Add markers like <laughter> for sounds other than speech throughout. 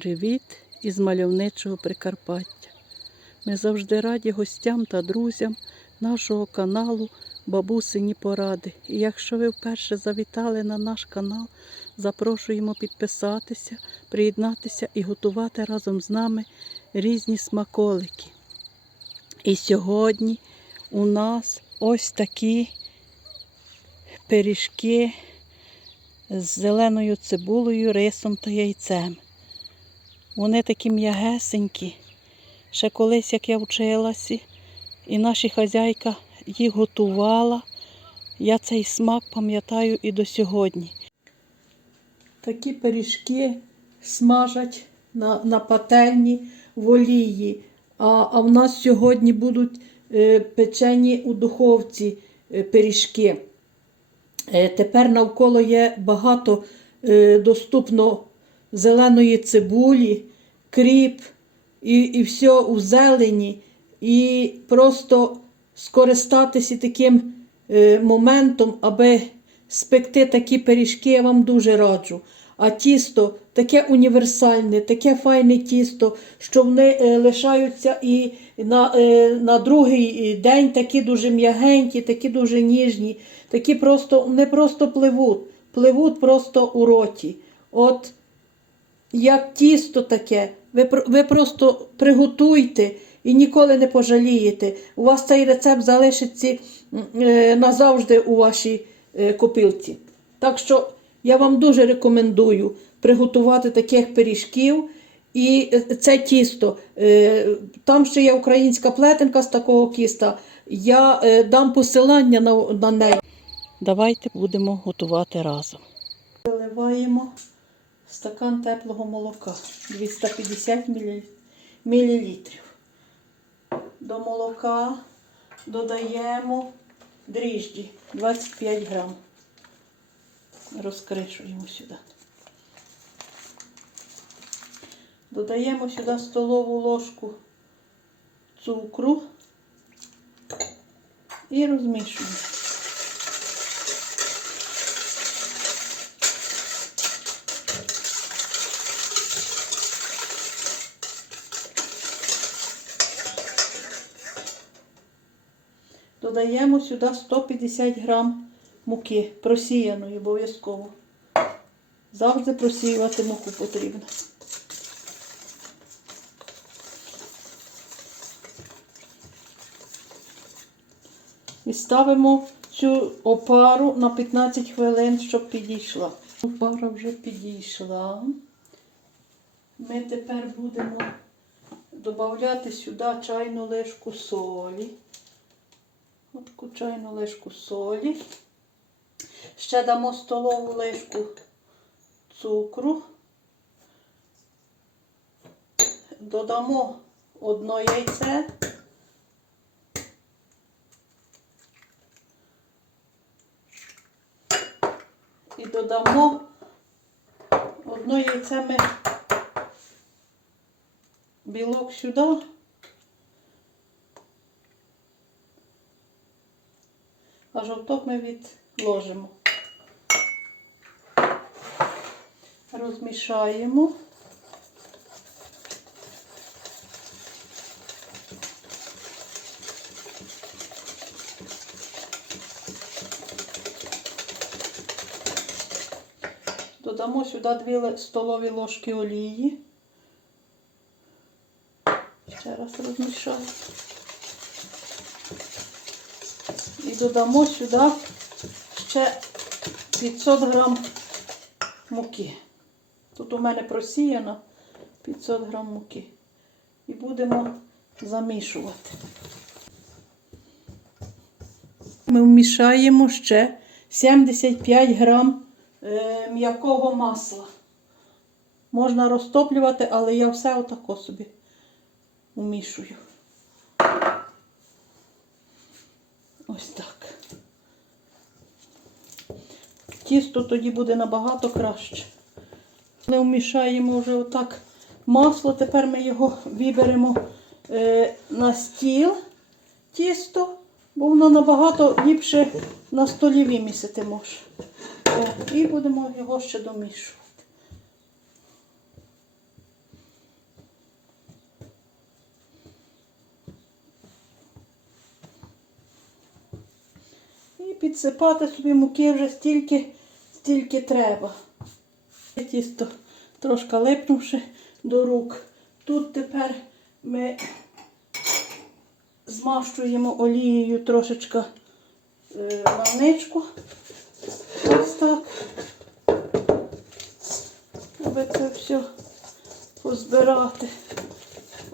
Привіт із мальовничого Прикарпаття. Ми завжди раді гостям та друзям нашого каналу Бабусині Поради. І якщо ви вперше завітали на наш канал, запрошуємо підписатися, приєднатися і готувати разом з нами різні смаколики. І сьогодні у нас ось такі пиріжки з зеленою цибулею, рисом та яйцем. Вони такі м'ягесенькі. Ще колись, як я вчилася, і наша хазяйка їх готувала. Я цей смак пам'ятаю і до сьогодні. Такі пиріжки смажать на, на пательні в олії. А, а в нас сьогодні будуть е, печені у духовці е, пиріжки. Е, Тепер навколо є багато е, доступно зеленої цибулі, кріп і, і все у зелені. І просто скористатися таким е, моментом, аби спекти такі пиріжки, я вам дуже раджу. А тісто таке універсальне, таке файне тісто, що вони е, лишаються і на, е, на другий день такі дуже м'ягенькі, такі дуже ніжні, такі просто не просто пливуть, пливуть просто у роті. От як тісто таке, ви, ви просто приготуйте і ніколи не пожалієте. У вас цей рецепт залишиться е, назавжди у вашій е, копилці. Так що я вам дуже рекомендую приготувати таких пиріжків. І е, це тісто. Е, Там ще є українська плетенка з такого кіста. Я е, дам посилання на, на неї. Давайте будемо готувати разом. Виливаємо стакан теплого молока 250 мл. До молока додаємо дріжджі 25 грам. Розкришуємо сюди. Додаємо сюди столову ложку цукру і розмішуємо. Додаємо сюди 150 грам муки, просіяної обов'язково. Завжди просіювати муку потрібно. І ставимо цю опару на 15 хвилин, щоб підійшла. Опара вже підійшла. Ми тепер будемо додати сюди чайну ложку солі. Отаку чайну ложку солі. Ще дамо столову ложку цукру. Додамо одно яйце. І додамо одно яйце ми білок сюди. Жовток ми відложимо. Розмішаємо. Додамо сюди 2 столові ложки олії. Ще раз розмішаю. І додамо сюди ще 500 грам муки. Тут у мене просіяно 500 грам муки. І будемо замішувати. Ми вмішаємо ще 75 грам е, м'якого масла. Можна розтоплювати, але я все отако собі вмішую. Ось так. Тісто тоді буде набагато краще. Ми вмішаємо вже отак масло, тепер ми його виберемо е, на стіл тісто, бо воно набагато ліпше на столі вимісити може. О, і будемо його ще домішувати. Підсипати собі муки вже стільки, стільки треба. Тісто трошки липнувши до рук. Тут тепер ми змащуємо олією трошечки е, маничку. Ось так. Аби це все позбирати.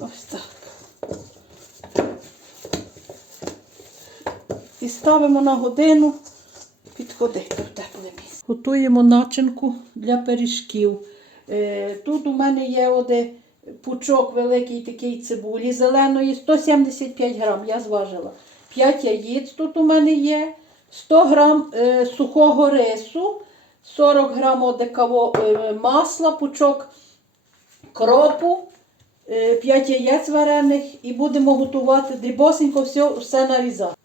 Ось так. І ставимо на годину підходити в тепле місце. Готуємо начинку для пиріжків. Е, Тут у мене є один пучок великий такий цибулі зеленої, 175 грам, я зважила. 5 яєць тут у мене є, 100 грам е, сухого рису, 40 грам одекаво е, масла, пучок кропу, 5 яєць варених і будемо готувати дрібосенько все, все нарізати.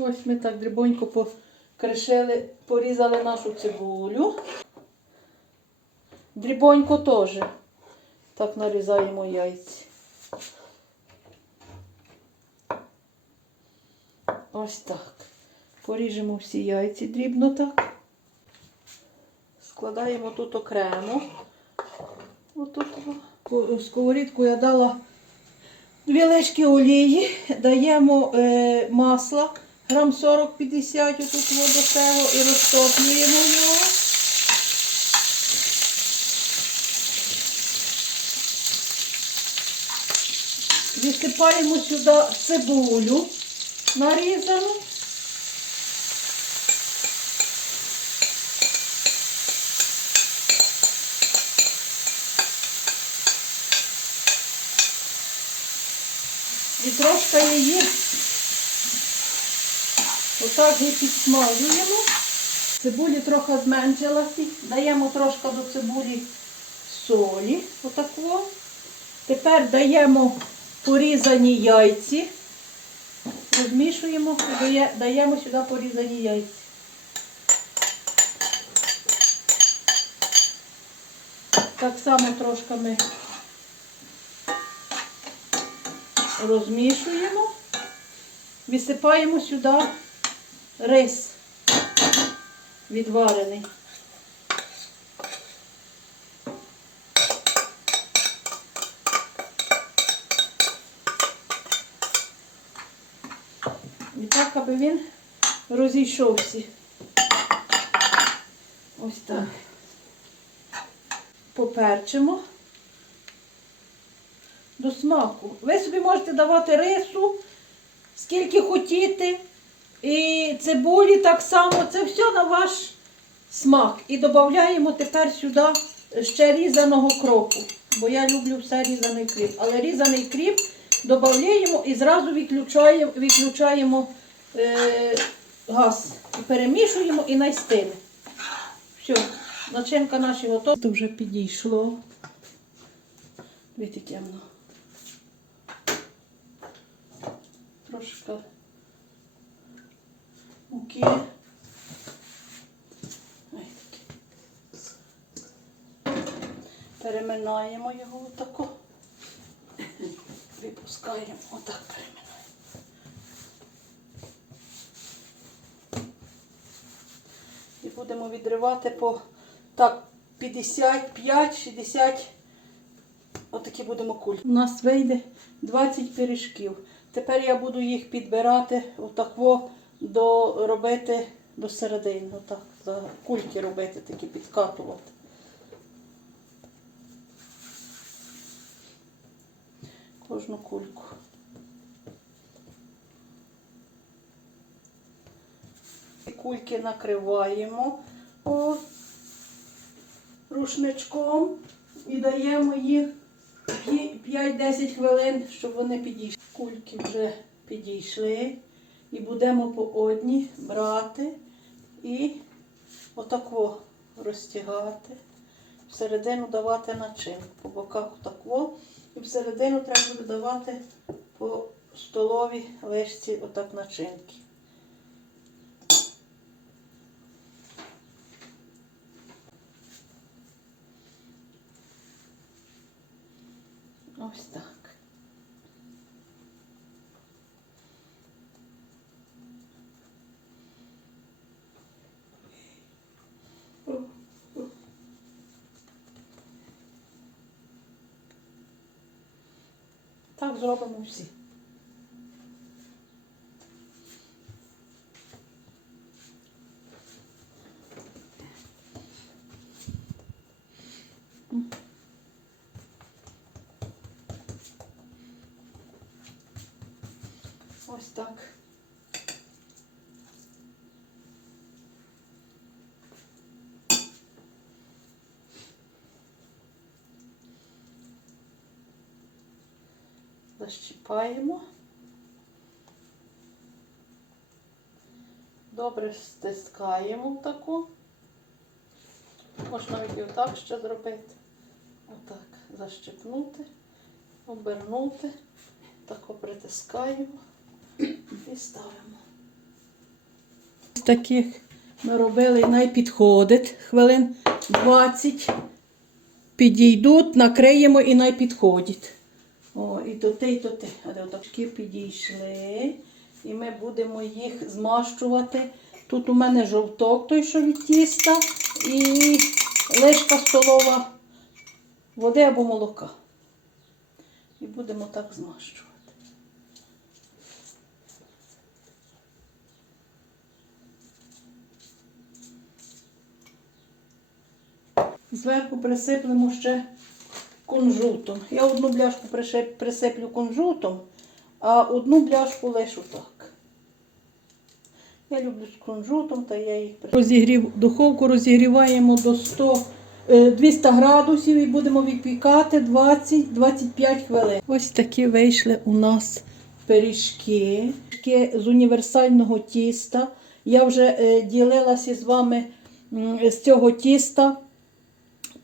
Ось ми так дрібонько покришили, порізали нашу цибулю. Дрібонько теж. Так нарізаємо яйці. Ось так. Поріжемо всі яйці дрібно так. Складаємо тут окремо. Отут. Сковорідку я дала дві ложки олії, даємо е, масла, грам 40-50 отут от до і розтоплюємо його. Висипаємо сюди цибулю нарізану. І трошки її отак її підсмажуємо. Цибулі трохи зменшилася. Даємо трошки до цибулі солі. Отако. Тепер даємо порізані яйці. Розмішуємо, дає- даємо сюди порізані яйці. Так само трошки ми розмішуємо, висипаємо сюди рис відварений. І так, аби він розійшовся. Ось так. Поперчимо до смаку. Ви собі можете давати рису, скільки хотіти. І цибулі так само. Це все на ваш смак. І додаємо тепер сюди ще різаного кропу. Бо я люблю все різаний кріп. Але різаний кріп додаємо і зразу відключаємо, відключаємо е, газ. Перемішуємо і найстине. Все, начинка наша готова. Це вже підійшло. Дивіться, яке воно. Муки. Переминаємо його отако. Випускаємо, отак переминаємо. І будемо відривати по так 55-60. Отакі будемо кульки. У нас вийде 20 пиріжків. Тепер я буду їх підбирати отако до робити до середини. Отак, за кульки робити, такі підкатувати. Кожну кульку. Кульки накриваємо о, рушничком і даємо їх 5-10 хвилин, щоб вони підійшли. Кульки вже підійшли. І будемо по одній брати і отако розтягати. Всередину давати начинку. По боках отако. І всередину треба буде давати по столовій ложці отак начинки. Ось так. Так зробимо всі. Ось так. Защіпаємо. Добре стискаємо таку. Можна навіть і отак ще зробити. Отак. Защипнути, обернути, так притискаємо і ставимо. З таких ми робили і най підходить хвилин 20. Підійдуть, накриємо і най підходять. О, і то те, і то те. Отачки підійшли. І ми будемо їх змащувати. Тут у мене жовток, той, що від тіста, і лишка столова води або молока. І будемо так змащувати. Зверху присиплемо ще кунжутом. Я одну бляшку присиплю кунжутом, а одну бляшку лишу так. Я люблю з кунжутом, та я їх. Розігрів, духовку розігріваємо до 100, е, 200 градусів і будемо відпікати 20-25 хвилин. Ось такі вийшли у нас пиріжки Пиріжки з універсального тіста. Я вже е, ділилася з вами з цього тіста.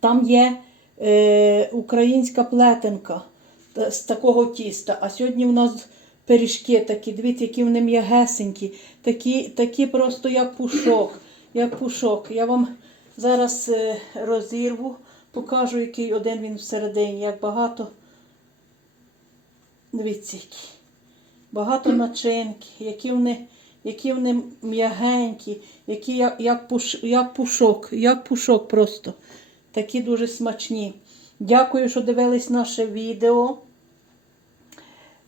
Там є е, українська плетенка з такого тіста. А сьогодні у нас пиріжки такі, дивіться, які вони м'ягесенькі, такі, такі просто як пушок. Як пушок. Я вам зараз е, розірву, покажу, який один він всередині, як багато. Дивіться, які. Багато начинки, які вони, які вони м'ягенькі, які як, як, пуш, як пушок, як пушок просто. Такі дуже смачні. Дякую, що дивились наше відео.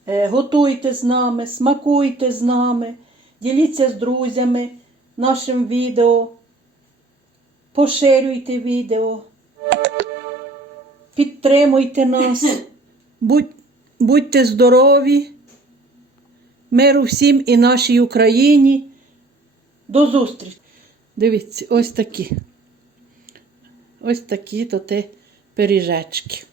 Е, Готуйте з нами, смакуйте з нами, діліться з друзями нашим відео. Поширюйте відео. Підтримуйте нас. <laughs> Будь, будьте здорові. Миру всім і нашій Україні. До зустрічі. Дивіться, ось такі. Ось такі то те пиріжечки.